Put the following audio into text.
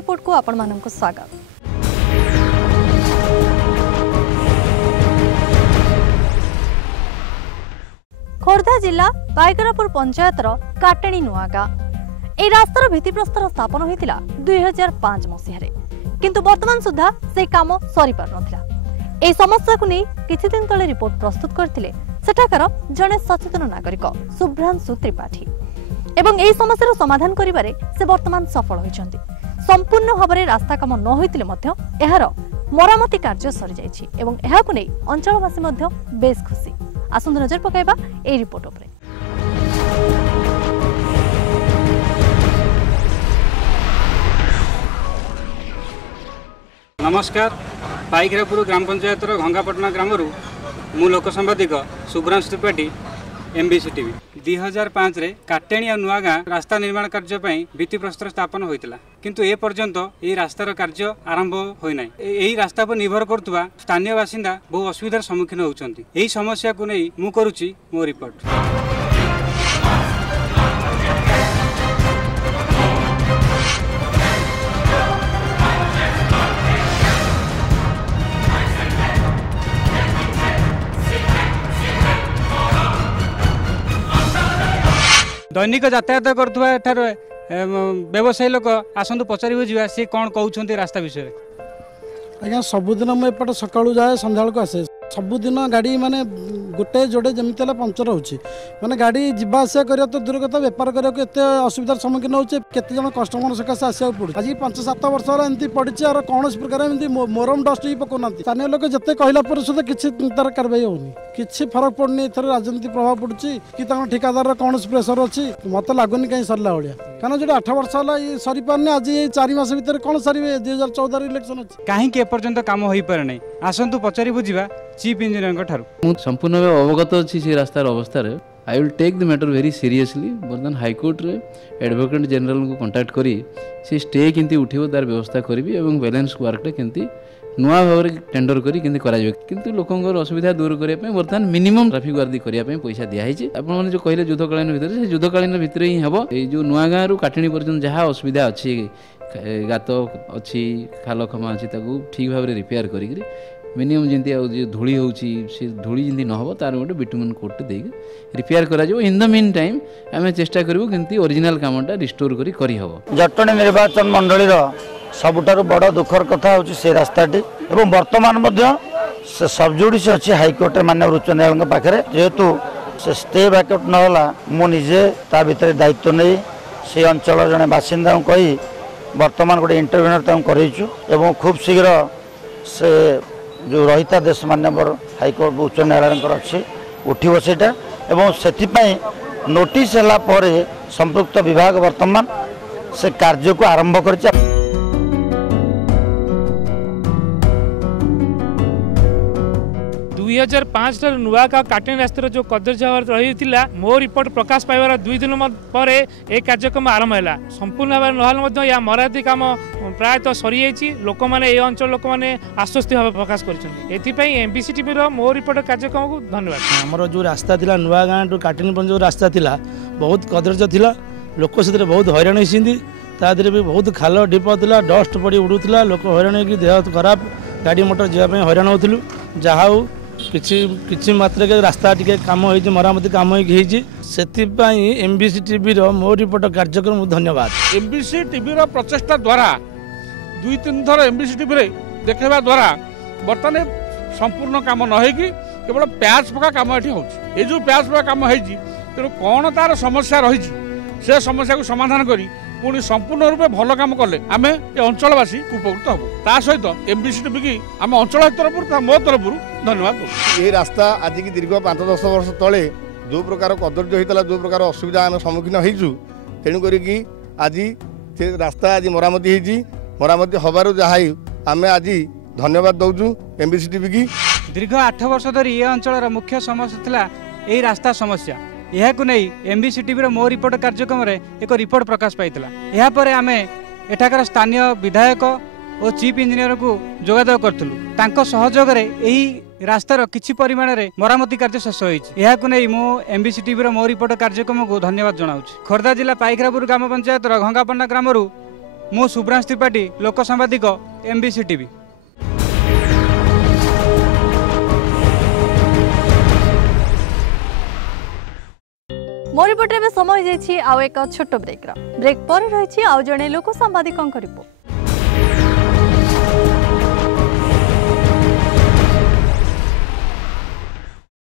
Report को आपण मानक स्वागत। खोर्धा जिला पाइकरापुर पंचायतर काटेणी नुआगा ए रास्तार भित्तिप्रस्तर स्थापन होइतिला 2005 मसीह किंतु वर्तमान सुधा से काम सरी पार नथिला। ए समस्या को नहीं किछि दिन तले रिपोर्ट प्रस्तुत करथिले सेठाकर जने सचेतन नागरिक शुभ्रांशु त्रिपाठी एवं ए समस्यार समाधान करिबारे से वर्तमान सफल होइछन्ति। संपूर्ण भाबरे रास्ता काम न होइतिले मध्य एहार मरामती कार्य सरी जाइछि एवं एहाकु नै अंचलवासी मध्य बेस खुशी। आसंद नजर पकाइबा ए रिपोर्ट उपरे। नमस्कार, पाइकरापुर ग्राम पंचायत गंगापटना ग्राम मु लोक संवादिक शुभ्रांशु त्रिपाठी एमबीसी टीवी। 2005 रे काटेणी और नुआगाँ रास्ता निर्माण कार्य भित्तिप्रस्तर स्थापन होता किंतु ए पर्यंत ये रास्तार कार्य आरंभ होना। यही रास्ता पर निर्भर करुवा स्थानीय बासिंदा बहु असुविधार सम्मुखीन होती। यही समस्या को नहीं मु करुच्ची मो रिपोर्ट। दैनिक यातायात करुवा व्यवसायी लोक आसतु पचार बुझा सी कौन कहते रास्ता विषय। आज्ञा सबुदिन मुझे एपटे सका जाए संध्या को आसे सबुदिन गाड़ी माने गोटे जोड़े जमी पंचर होची माने गाड़ी जीवा आसा करिया तो दूर कथा बेपार करिया को एते असुविधार सम्मुखीन होचे। केते जन कस्टमर सकाशे आसिया पड़े आज 5-7 वर्ष एमती पड़ी और कौन प्रकार एमती मोरम डस्ट ही पकाना। स्थानीय लोक जिते कहला पर सुधा किसी तार कार्रवाई होनी किसी फरक पड़नी। एथर राजनीति प्रभाव पड़ुची कि ठिकादार कौन प्रेसर अच्छी मत लगुनि कहीं सरला भाया कारण जो 8 वर्ष है सरी पारनी आज 4 मास भितर कौन सर 2014 इलेक्शन अच्छी कहीं एपर्यंत काम हो पारे ना। आसतु पचारि बुझा चीफ इंजीनियर ठारू संपूर्ण भाव अवगत अच्छी से रास्तार अवस्था रे। I will take the matter very seriously. बर्तमान हाईकोर्ट रे एडवोकेट जनरल को कांटेक्ट करी से स्टे केंती उठिबो तार व्यवस्था करबी एवं बैलेंस वर्क टे केंती नुआ भाव में टेंडर करी केंती करा जाय किंतु लोकंगर असुविधा दूर करिया पे बर्तमान मिनिमम ट्रैफिक गार्ड करिया पे पैसा दिया हिचे। आपण माने जो कहले युद्धकालीन भितर से युद्धकालीन भितर ही हबो। ए जो नुआ गाँ रु काटणी पर्यंत जहाँ असुविधा अच्छी गात अच्छी खाल खमा अच्छी ताकू ठीक भाव में रिपेयर करी मिनिमम जमी धूली होची से धूली जमी न हो तार गोटे बिटुमन कोट देके रिपेयर करा जाओ। इन द मीन टाइम आम चेष्टा करूँ केमती ओरिजिनल कामटा रिस्टोर करी हबो। जटणी निर्वाचन मंडलीर सबुठारु बड़ दुखर कथा होची से रास्ताटी एवं वर्तमान से सबजुडिस अच्छी हाईकोर्ट माननीय उच्च न्यायालय पाखे जेहेतु से स्टे बैकअप नहला मु निजे ता भीतर दायित्व नहीं से अंचल जड़े बासिंदा कही वर्तमान गोटे इंटरव्यूनर करइछु एवं खूब शीघ्र से जो रहिता देश मान्यवर हाईकोर्ट उच्च न्यायालय अच्छी उठिब सेटा एवं से नोटिस है संपृक्त विभाग वर्तमान से कार्य को आरंभ कर। 2005 नुआ का काटेणी रास्तार जो कदर्य रही मो रिपोर्ट प्रकाश पाइबार 2 दिन पर एक कार्यक्रम आरंभ है। संपूर्ण भाव ना या मराठी काम प्रायतः सरी जाइए। लोक मैंने अंचल लोक मैंने आश्वस्ति भाव प्रकाश कर एमबीसी टीवी मो रिपोर्ट कार्यक्रम को धन्यवाद। आमर जो रास्ता थी नुआ गाँ टू काटेणी जो रास्ता थी बहुत कदर्य थी लोक से बहुत हैरान होती तादे भी बहुत खाल ढीप था डस्ट पड़ी उड़ूला लोक हैरान हो देह खराब गाड़ी मोटर जावाई हैरान होलु जहा किछि मात्रा के रास्ता टिके काम होइछि मरामती काम होइछि से एमबीसी टीवी मो रिपोर्ट कार्यक्रम धन्यवाद। एमबीसी टीवी प्रचेषा द्वारा 2-3 थर एमबीसी टीवी देखा द्वारा बर्तमान संपूर्ण काम न होगी केवल प्याज पका काम ये जो प्याज पका काम होती तेणु कौन तार समस्या रही से समस्या को समाधान करी पुणी संपूर्ण रूपे भल काम कले आम ये अंचलवासी उपकृत हबू। ता सहित एमबीसी टीवी की आम अंचल तरफ मो तरफ धन्यवाद। ये रास्ता आज की दीर्घ 5-10 वर्ष तले जो प्रकार कदर्य होता जो प्रकार असुविधा आम सम्मुखीन होइछु तेणुक आज से रास्ता आज मरामती हबार जहाँ आम आज धन्यवाद दौचु एमबीसी टीवी की। दीर्घ 8 वर्ष धरी ये अंचल मुख्य समस्या थिला यही रास्ता समस्या। यह नहीं एमबीसी टीवी मो रिपोर्ट कार्यक्रम एक रिपोर्ट प्रकाश पाइला। यापर आम एठाकर स्थानीय विधायक और चीफ इंजीनियर को जोगाजोग करूँ सहयोग यही रास्तार किछि परिमाण में मरामती कार्य शेष होती। मु एमबीसी टीवी मो रिपोर्ट कार्यक्रम को धन्यवाद जनाऊँ। खोर्धा जिला पाइकरापुर ग्राम पंचायत गंगापटना ग्राम मु शुभ्रांश त्रिपाठी लोक सांबादिक एमबीसी टीवी। मोर रिपोर्ट रे समय जाइछि आउ एक छोट ब्रेक पर रही आउ जने लोक सांबादिक रिपोर्ट।